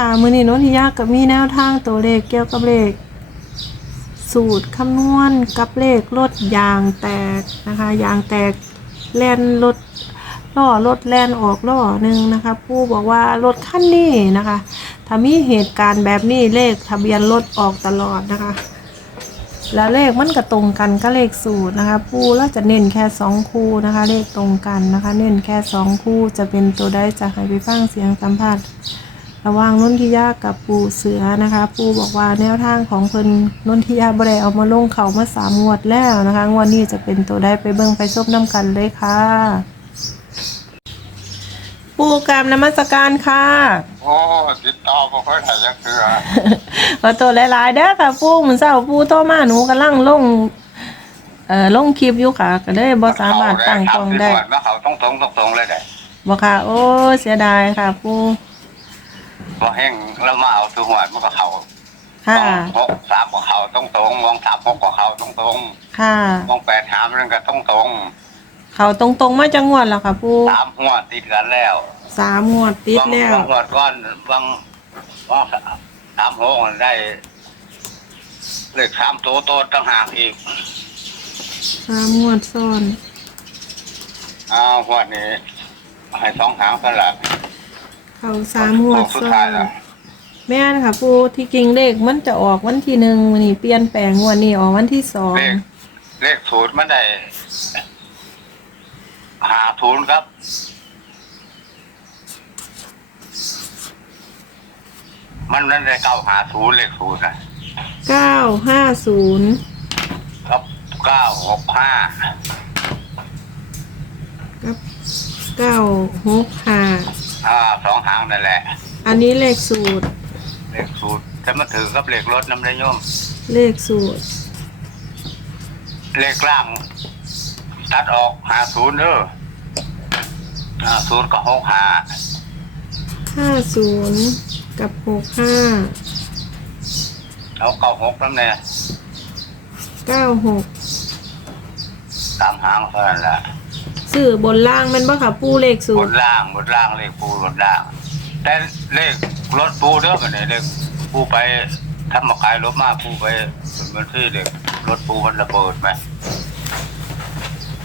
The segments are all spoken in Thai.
ค่ะมือนี้โนนทิยากับมีแนวทางตัวเลขเกี่ยวกับเลข สูตรคำนวณกับเลขรถยางแตกนะคะยางแตกแล่นรถล้อรถแล่นออกล้อหนึ่งนะคะผู้บอกว่ารถคันนี้นะคะถ้ามีเหตุการณ์แบบนี้เลขทะเบียนรถออกตลอดนะคะ แล้วเลขมันก็ตรงกันก็เลขสูตรนะคะผู้เราจะเน้นแค่สองคู่นะคะเลขตรงกันนะคะ เน้นแค่สองคู่จะเป็นตัวได้จะให้ไปฟังเสียงสัมภาษณ์ ระหว่างนนทิยากับปูเสือนะคะ ปูบอกว่าแนวทางของเพิ่นนนทิยาบ่ได้เอามาลงเขามาสามงวดแล้วนะคะงวดนี้จะเป็นตัวได้ไปเบิ่งไปซบน้ำกันเลยค่ะ ปูกรามนมัสการค่ะโอ้ติดต่อบ่ค่อยได้จักเทื่อขอตัวหลายๆเด้อค่ะปูเหมือนเช้าปูโทรมาหนูกำลังลงเอ่อลงคลิปอยู่ค่ะ ก็เลยบ่สามารถตั้งกล้องได้มาเขาต้องตรงต้องตรงเลยได้บ่ค่ะ โอ้เสียดายค่ะปู บ่แห้งแล้วมาเอาตัวหัวมันก็เขาค่ะ มองหกสามกว่าเขาต้องตรงมองสามหกกว่าเขาต้องตรงค่ะมองแปดหามนั่นก็ต้องตรงเขาตรงๆมาจังงวดแล้วค่ะปูสามหัวติดกันแล้วสามงวดติดแล้ว บางหัวก้อนบางบางสามหกมันได้เลขสามตัวโตต่างหากอีกสามงวดซ้อน อ้าวหัวดนี้ให้สองหางกันละ เขาสามงวดสุดซ้อท้ายนแล้วแม่นค่ะปูที่จริงเลขมันจะออกวันที่หนึ่งวันนี้เปลี่ยนแปลงงวดนี้ออกวันที่สองเลขเลขศูนย์มันได้หาศูนย์ครับมันนั่นได้เก้าหาศูนย์เลขศูนย์นะเก้าห้าศูนย์ครับเก้าหกห้ากับเก้าหกห้า อ่าสองหางนั่นแหละ อันนี้เลขสูตร เลขศูนย์แต่มาถือกับเลขรถน้ำได้โยม เลขสูตร เลขล่าง ตัดออกหาศูนย์เด้ออ่าศูนย์กับหกหาห้าศูนย์กับหกห้าเอาเก้าหกน้ำเนี่ยเก้าหก ตามหางเท่านั้นแหละ สื่อบนล่างแมันบ่ค่ะปูเลขสูบตนรล่างบนล่างเลขปูบนล่างแต่เลขรถปูเด้อกันเนี่ยเลขปูไปทำมาขายรถมาปูไปมันที่เลขรถปูมันระเบิดไหม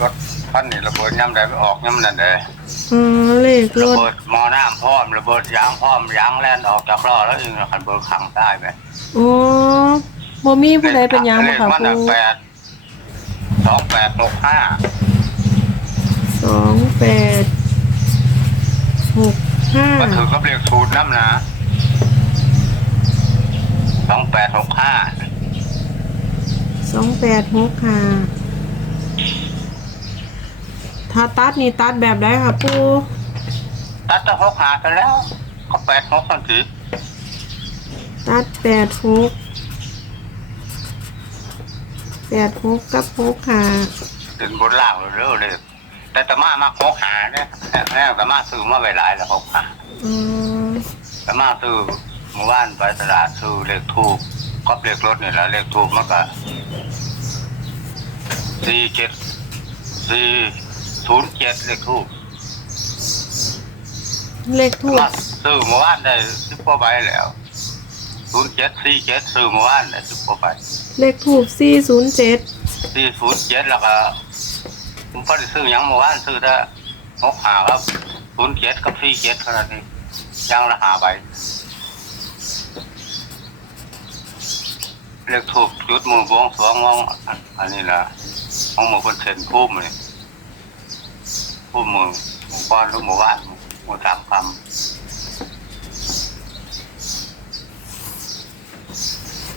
รถพันนี่ระเบิดย่ำใดไม่ออกย่ำนั่นเลยอ๋อเลขรระถ เบิดหมอน้ำพร้อมระเบิดยางพร้อมยางแล่นออกจากล้อแล้วเองขันเบิดขังได้ไหมอ๋อบ่มีผู้ใดเป็นหยังเลบ่ขค่ะมันปูน่ะแปดสองแปดหกห้า สองแปด หกห้าก็ถือกับเลขศูนย์น้ำนะสองแปดหกห้าสองแปดหกห้าถ้าตัดนี่ตัดแบบใดค่ะปูตัดจะหกหากันแล้ว ก็แปดหกกันสิตัดแปดหกแปดหกกับหกห้าถึงบนล่างเลยเรื่อเลย แต่ตะมามาหกหาเนี่ยแม่ตะมาซื้อมาไปหลายแล้วหกหาอ๋อตะมาซื้อเมื่อวานไปตลาดซื้อเลขทูบก็เลขรถนี่แหละเลขทูบมันก็สี่เจ็ดสี่ศูนย์เจ็ดเลขทูบเลขทูบมาซื้อเมื่อวานได้สิบกว่าใบแล้วศูนย์เจ็ดสี่เจ็ดซื้อเมื่อวานได้สิบกว่าใบเลขทูบสี่ศูนย์เจ็ดสี่ศูนย์เจ็ดแล้วก็ ผมก็ได้ซื้อหยังเมื่อวานซื้อได้หกหาครับศูนย์เจ็ดกับสี่เจ็ดเท่านั้นเองยังละหาใบเรียกถูกจุดมือบวงสรวงมองอันอันนี้นะมองมือคนเซนพุ่มเลยพุ่มมือหมู่บ้านหรือหมู่บ้านหมู่สามคำ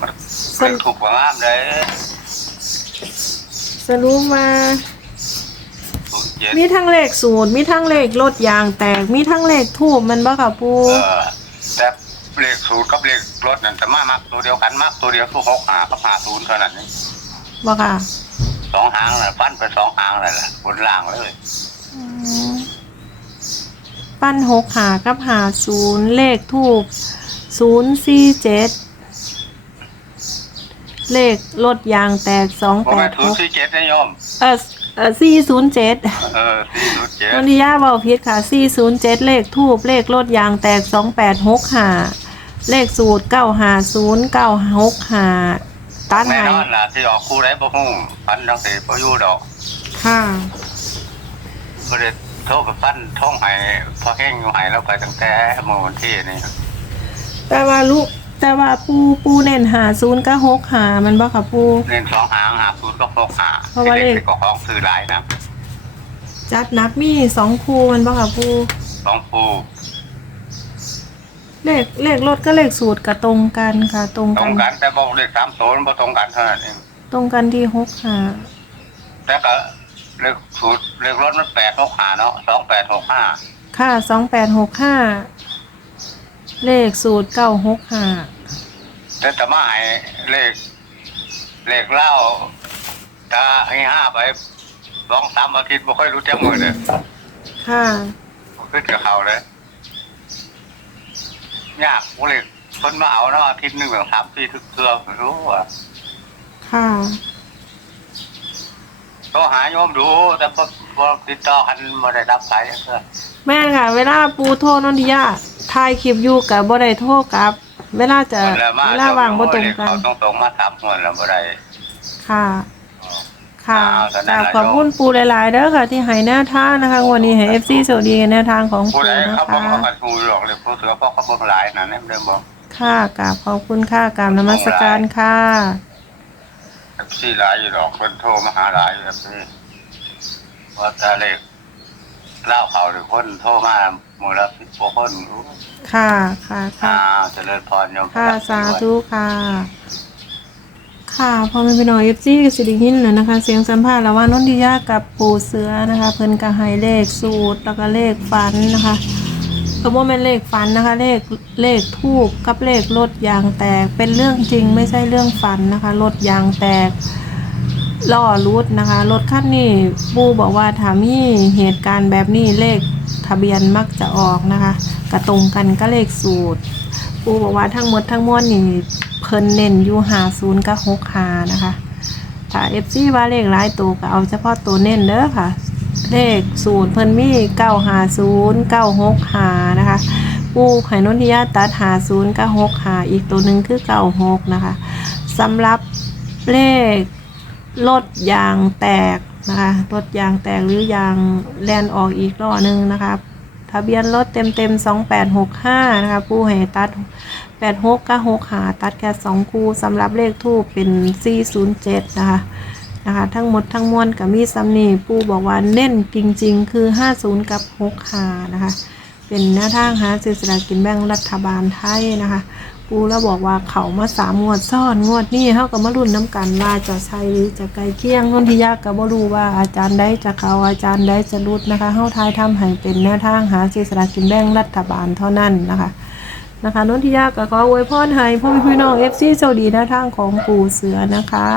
มันเรียกถูกกว่างามเลย สรุปมา ศูนย์เจ็ดมีทั้งเลขศูนย์มีทั้งเลขรถยางแตก มีทั้งเลขทูบมันบ่ค่ะปูเออแต่เลขศูนย์กับเลขรถนั่นแต่มากมากตัวเดียวกันมากตัวเดียวทุกหกหากับหาศูนย์เท่านั้นนี่บ่ค่ะสองหางน่ะฟันไปสองหางเลยล่ะบนล่างเลยอืมปั้นหกหากับหาศูนย์เลขทูบศูนย์สี่เจ็ดเลขรถยางแตกสองโมแปเมดนศูหนย์กสี่เจ็ดนะโยมเออ เออสี่ศูนย์เจ็ดเออสี่ศูนย์เจ็ดนนทิยาเบาพิษค่ะสี่ศูนย์เจ็ดเลขทูบเลขรถยางแตกสองแปดหกหาเลขสูตรเก้าหาศูนย์เก้าหกหาตัดแน่ใหายนอนล่ะที่ออกคู่ได้บ่ฮู้ฟันจังซี่บ่อยู่ดอกค่ะ บ่ได้โทรไปฟันท่องให้พอแห้งอยู่ให้แล้วไปตั้งแต่เมื่อวันที่นี่แต่ว่าลูก แต่ว่าปูปูเน้นหาศูนย์กับหกหามันบ่ค่ะปู เน้นสองหางหาศูนย์ก็หกหาเพราะว่าเลข ที่ก็ของซื้อหลายนะจัดหนักมีสองคูมันบ่ค่ะปูสองคู่เลขเลขรถก็เลขสูตรก็ตรงกันค่ะ ตรงตรกันงกันแต่บอกเลขสามโซนบ่ตรงกันเท่านั้นเองตรงกันที่หกหาแต่ก็เลขสูตรเลขรถมันแปดหกหาเนาะสองแปดหกห้าค่ะสองแปดหกห้า เลขสูตรเก้าหกหาแต่แต่มาให้เลขเลขเล่าถ้าให้ห้าไปสองสามอาทิตย์บ่ค่อยรู้จักมือเลยค่ะขึ้นกับเขาเลยยากกูเลยคนมาเอาเนาะอาทิตย์หนึ่งแบบสามสี่ถึงเทือไม่รู้ว่าค่ะโทรหาโยมดูแต่พอพอติดต่อกันมาได้รับสายเพื่อน แม่นค่ะ เวลาปูโทรนนทิยาถ่ายคลิปอยู่กับบ่ได้โทรกลับ เวลาจะเวลามาเวลาวางบ่ตรงกันเขาต้องตรงๆมาสามคนแล้วบ่ได้ ค่ะ ค่ะเอาแต่นั่กนราบล่ะ ขอบคุณปูหลายๆเด้อค่ะ ที่ให้แนวทางนะคะวันนี้ให้ FC สวัสดีกันแนวทางของผู้ปูใดนะเขาบอกคะว่ากันทูหรอกเลยผู้เสือเพราะเขาเบิ่งหลายนะเนี่ยเดิมบอกค่ะกราบขอบคุณค่ะกราบนมัสการค่ะสี่หลายอยู่หรอกคนโทรมาหาหลายอยู่แบบนี้ว่าแต่เลข เล่าเขาหรือคนโทรมาหมู่ละสิบกว่าคนรู้ค่ะ ค่ะอ่าค่ะเจริญพรโยมค่ะ สาธุค่ะ ค่ะพอแม่พี่น้องเอฟซีสิริหินแล้วนะคะ เสียงสัมภาษณ์ระหว่างนนทิยากับปู่เสือนะคะ เพิ่นก็ให้เลขสูตรแล้วก็เลขฝันนะคะก็บ่แม่นเลขฝันนะคะ เลขเลขทูบกับเลขรถยางแตก เป็นเรื่องจริงไม่ใช่เรื่องฝันนะคะรถยางแตก ล่อรุดนะคะ รถคันนี้ปู่บอกว่าถ้ามีเหตุการณ์แบบนี้เลขทะเบียนมักจะออกนะคะ กระตรงกันก็เลขสูตร ปูบอกว่าทั้งหมดทั้งมวลนี่เพิ่นเน้นอยู่หาศูนย์กับหกหานะคะถ้าเอฟซีว่าเลขหลายตัวก็เอาเฉพาะตัวเน้นเด้อค่ะ เลขศูนย์เพิ่นมีเก้าหาศูนย์เก้าหกหานะคะปูไข่นนทิยาตัดหาศูนย์กับหกหาอีกตัวหนึ่งคือเก้าหกนะคะสำหรับเลข รถยางแตกนะคะรถยางแตกหรือยางแลนออกอีกล้อหนึ่งนะคะทะเบียนรถเต็มเต็มสองแปดหกห้านะคะผู้ให้ตัดแปดหกกับหกหาตัดแค่สองคู่สำหรับเลขทูปเป็นสี่ศูนย์เจ็ดนะคะนะคะทั้งหมดทั้งมวลกับมีซัมนี่ปูบอกว่าเน้นจริง ๆ คือห้าศูนย์กับหกหานะคะ เป็นหน้าทางหาซื้อสลากกินแบ่งรัฐบาลไทยนะคะ ปูแล้วบอกว่าเขามาสามงวดซ่อนงวดนี้เขาก็มารุ่นน้ำกันว่าจะใช่หรือจะไกลเคียงนนทิยากก็บ่รู้ว่าอาจารย์ได้จะเขาอาจารย์ได้จะรุดนะคะเฮาทายทำให้เป็นแนวทางหาซื้อสลากกินแบ่งรัฐบาลเท่านั้นนะคะนะคะนนทิยาก็ขออวยพรให้พ่อพี่น้องเอฟซีโชคดีแนวทางของปู่เสือนะคะ